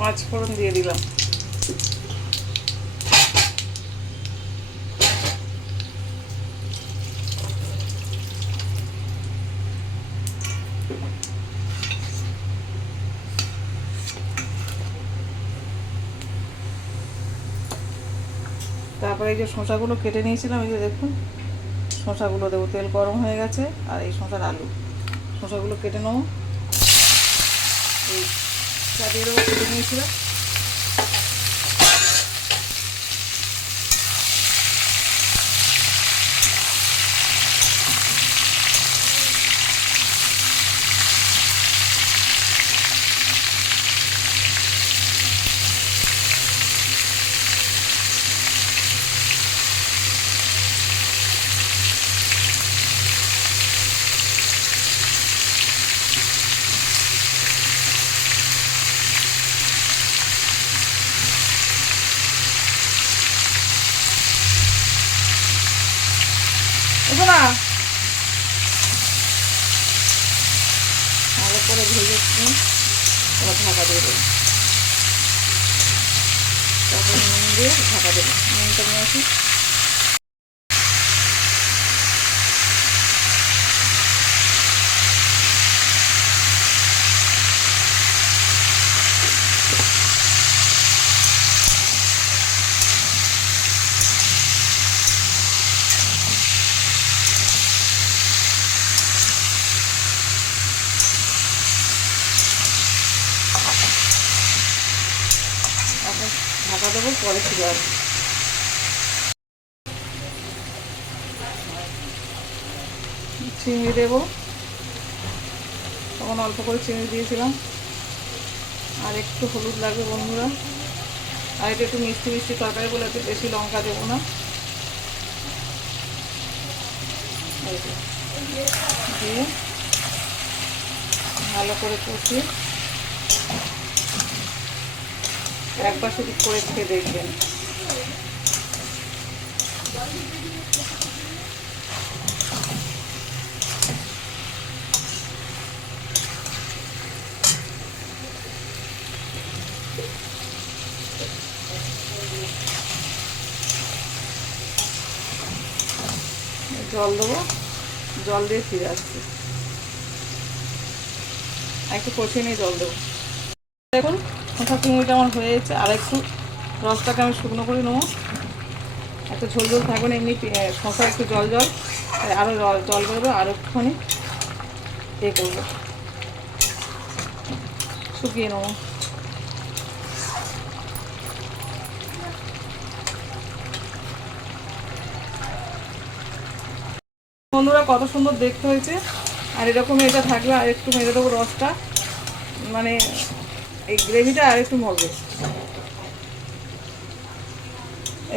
পাঁচ ফোড়ন দিয়ে দিলাম। তারপরে এই যে শসাগুলো কেটে নিয়েছিলাম, এই যে দেখুন শসাগুলো দেবো। তেল গরম হয়ে গেছে, আর এই শসার আলু, শসাগুলো কেটে নেবো। এই চাটিয়ে দেবো, কেটে নিয়েছিলাম। না ভালো করে ভেজে এবার ঢাকা দিয়ে দেবো। তারপর নুন দিয়ে ঢাকা দেবো। নুনটা নিয়ে আসি। ঢাকা দেবো, পরে ফিরে আসবো। চিংড়ি দেবো, তখন অল্প করে চিংড়ি দিয়েছিলাম। আর একটু হলুদ লাগবে বন্ধুরা, আর এটা একটু মিষ্টি মিষ্টি তরকারি বলে একটু বেশি লঙ্কা দেবো না। দিয়ে ভালো করে কষিয়ে একবার শুধু করে খেয়ে দেখবেন। জল দেবো, জল দিয়ে ফিরে আসছি। একটু কষিয়ে নিয়ে জল দেবো। দেখুন শসা চিংড়িটা আমার হয়ে গেছে। আর একটু রসটাকে আমি শুকনো করে নেবো, একটু ঝোল ঝোল থাকবে না, এমনি শসা একটু জল জল, আরও জল বেরোবে। আরও একটুখানি করবো, শুকিয়ে নেবো। বন্ধুরা কত সুন্দর দেখতে হয়েছে। আর এরকম এটা থাকলে আর একটু মেরে দেবো রসটা, মানে এই গ্রেভিটা আর একটু মরবে।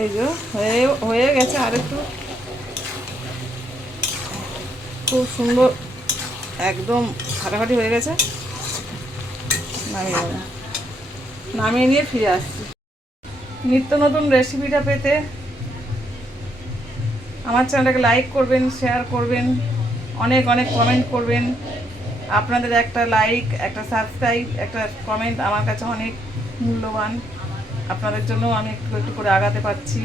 এই যে হয়ে গেছে। আর একটু খুব সুন্দর একদম ফাটাফাটি হয়ে গেছে। নামিয়ে নেব, নামিয়ে নিয়ে ফিরে আসছি। নিত্য নতুন রেসিপিটা পেতে আমার চ্যানেলটাকে লাইক করবেন, শেয়ার করবেন, অনেক অনেক কমেন্ট করবেন। আপনাদের একটা লাইক, একটা সাবস্ক্রাইব, একটা কমেন্ট আমার কাছে অনেক মূল্যবান। আপনাদের জন্য আমি একটু একটু করে আগাতে পারছি।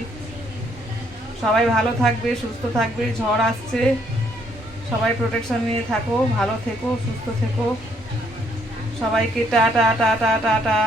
সবাই ভালো থাকবে, সুস্থ থাকবে। ঝড় আসছে, সবাই প্রোটেকশন নিয়ে থাকো, ভালো থেকো, সুস্থ থেকো। সবাইকে টাটা টাটা টাটা।